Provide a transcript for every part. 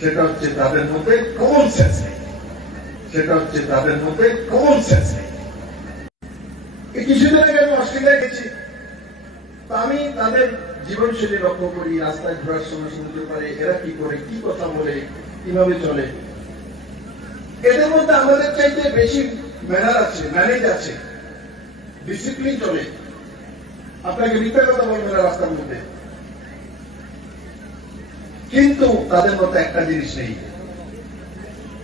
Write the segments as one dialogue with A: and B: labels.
A: সেটা হচ্ছে তাদের মধ্যে কমন সেন্স নেই। সেটা হচ্ছে তাদের মধ্যে কমন সেন্স নেই। এই কিছুদিন আগে আমি অস্ট্রেলিয়া গেছি। আমি তাদের জীবনশৈলী লক্ষ্য করি, রাস্তায় ঘোরার সময় শুনতে পারে এরা কি করে, কি কথা বলে, কীভাবে চলে। এদের মধ্যে আমাদের চাইতে বেশি ম্যানার আছে ম্যানেজ আছে। ডিসিপ্লিন চলে। আপনাকে মিথ্যা কথা বলবে না রাস্তার মধ্যে। কিন্তু তাদের মধ্যে একটা জিনিস নেই।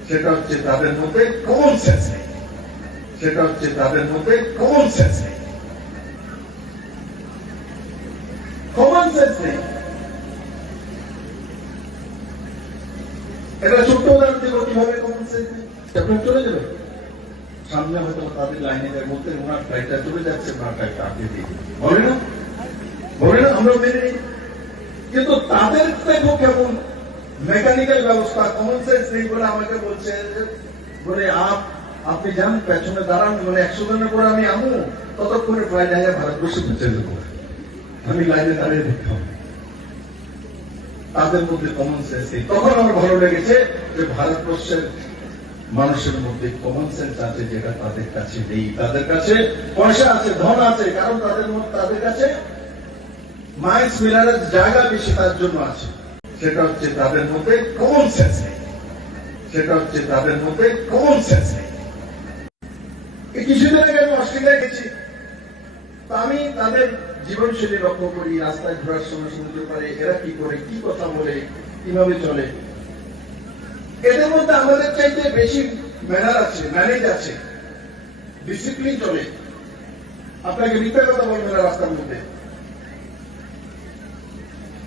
A: সেটা হচ্ছে তাদের মধ্যে কমন সেন্স নেই। সেটা হচ্ছে তাদের মধ্যে কমন সেন্স নেই। কমন সেন্স নেই। এটা ছোট্ট উদাহরণ দেবো, কীভাবে কমন সেন্স নেই? আপনার চলে যাবে সামনে হয়তো তাদের লাইনের মধ্যে ওনার ফ্লাইটটা চলে যাচ্ছে, বা ফ্লাইটটা আপনি দিয়ে বলে না? বলে না? আমরা মেনে নিই। কিন্তু তাদের দেখো কেমন মেকানিক্যাল ব্যবস্থা? কমন সেন্স নেই বলে আমাকে বলছে বলে, আপ, আপনি যান, পেছনে দাঁড়ান মানে একশো জনের পরে আমি আমু ততক্ষণে প্রায় জায়গায় ভারতবর্ষে পৌঁছে দেবো। আমি লাইনে দাঁড়িয়ে দেখতাম তাদের মধ্যে কমন সেন্স নেই। তখন আমার ভালো লেগেছে যে ভারতবর্ষের মানুষের মধ্যে কমন সেন্স আছে যেটা তাদের কাছে নেই। তাদের কাছে পয়সা আছে, ধন আছে, কারণ তাদের মধ্যে, তাদের কাছে মাইন্স মিলারের জায়গা বেশি তার জন্য আছে। সেটা হচ্ছে তাদের মধ্যে কমন সেন্স নেই। সেটা হচ্ছে তাদের মধ্যে কমন সেন্স নেই। কিছুদিন আগে আমি অস্ট্রেলিয়া গেছি। আমি তাদের জীবনশৈলী লক্ষ্য করি, রাস্তায় ঘোরার সময় শুনতে পারে এরা কি করে, কি কথা বলে, কীভাবে চলে। এদের মধ্যে আমাদের চাইতে বেশি ম্যানার আছে ম্যানেজ আছে। ডিসিপ্লিন চলে। আপনাকে মিথ্যা কথা বলবে না রাস্তার মধ্যে।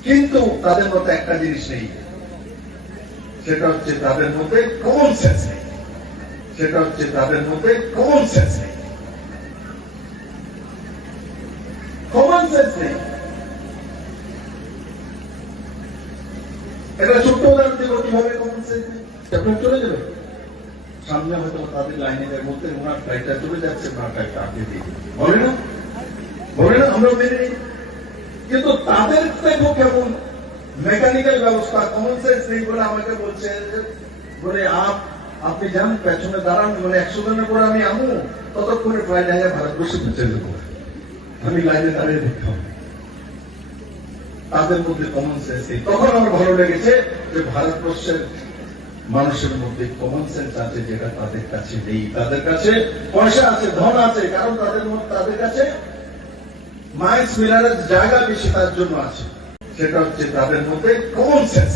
A: কিন্তু তাদের মধ্যে একটা জিনিস নেই। সেটা হচ্ছে তাদের মধ্যে কমন সেন্স নেই। সেটা হচ্ছে তাদের মধ্যে কমন সেন্স নেই। কমন সেন্স নেই। এটা ছোট্ট উদাহরণ দেবো কীভাবে কমন সেন্স নেই? আপনার চলে যাবে। সামনে হয়তো তাদের লাইনে লাইনের মধ্যে ওনার ফ্লাইটটা চলে যাচ্ছে, বা ফ্লাইটটা আপনি দিয়ে বলে না? বলে না? আমরা মেনে নিই। কিন্তু তাদের দেখো কেমন মেকানিক্যাল ব্যবস্থা কমন সেন্স নেই বলে আমাকে বলছে বলে, আপ, আপনি যান, পেছনে দাঁড়ান। মানে একশো জনের পরে আমি আমু ততক্ষণে প্রায় জায়গায় ভারতবর্ষে পৌঁছে দেবো আমি লাইনে দাঁড়িয়ে দেখতাম তাদের মধ্যে কমন সেন্স নেই। তখন আমার ভালো লেগেছে যে, ভারতবর্ষের মানুষের মধ্যে কমন সেন্স আছে যেটা তাদের কাছে নেই। তাদের কাছে পয়সা আছে, ধন আছে, কারণ তাদের মধ্যে তাদের কাছে মাইন্স মিলারের জায়গা বেশি তার জন্য আছে। সেটা হচ্ছে তাদের মধ্যে কমন সেন্স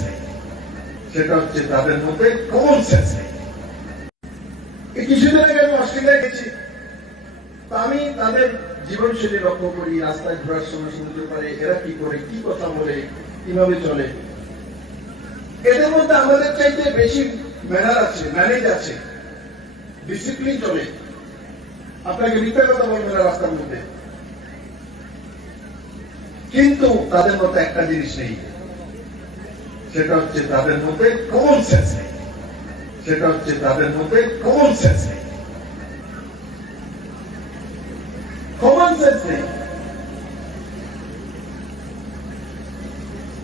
A: সেটা হচ্ছে তাদের মধ্যে কমন সেন্স নেই। কিছুদিন আগে আমি অস্ট্রেলিয়া গেছি। আমি তাদের জীবনশৈলী লক্ষ্য করি, রাস্তায় ঘোরার সময় শুনতে পারে এরা কি করে, কি কথা বলে, কীভাবে চলে। এদের মধ্যে আমাদের চাইতে বেশি ম্যানার আছে ম্যানেজ আছে। ডিসিপ্লিন চলে। আপনাকে মিথ্যা কথা বলবে না রাস্তার মধ্যে। কিন্তু তাদের মধ্যে একটা জিনিস নেই। সেটা হচ্ছে তাদের মধ্যে কমন সেন্স নেই। সেটা হচ্ছে তাদের মধ্যে কমন সেন্স নেই। কমন সেন্স নেই।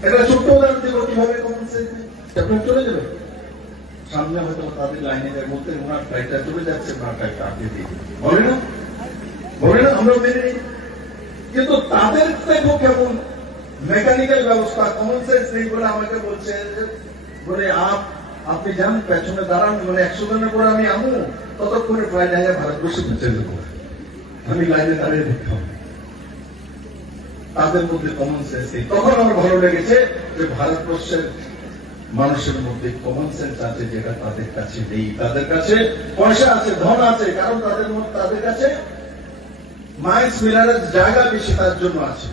A: এটা ছোট্ট উদাহরণ দেবো কীভাবে কমন সেন্স নেই? চলে যাবে সামনে হয়তো তাদের লাইনের মধ্যে ওনার ফ্লাইটটা চলে যাচ্ছে, বা ফ্লাইটটা আপনি দিয়ে বলে না? বলে না? আমরা মেনে নিই। কিন্তু তাদের দেখো কেমন মেকানিক্যাল ব্যবস্থা কমন সেন্স নেই বলে আমাকে বলছে বলে, আপ, আপনি যান, পেছনে দাঁড়ান। মানে একশো জনের পরে আমি আমু ততক্ষণে প্রায় জায়গায় ভারতবর্ষে পৌঁছে দেবো। আমি লাইনে দাঁড়িয়ে দেখতাম তাদের মধ্যে কমন সেন্স নেই। তখন আমার ভালো লেগেছে যে, ভারতবর্ষের মানুষের মধ্যে কমন সেন্স আছে যেটা তাদের কাছে নেই। তাদের কাছে পয়সা আছে, ধন আছে, কারণ তাদের মধ্যে, তাদের কাছে মাইন্স মিলারের জায়গা বেশি তার জন্য আছে।